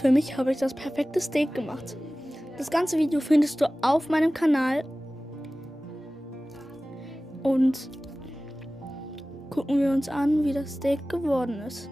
Für mich habe ich das perfekte Steak gemacht. Das ganze Video findest du auf meinem Kanal. Und gucken wir uns an, wie das Steak geworden ist.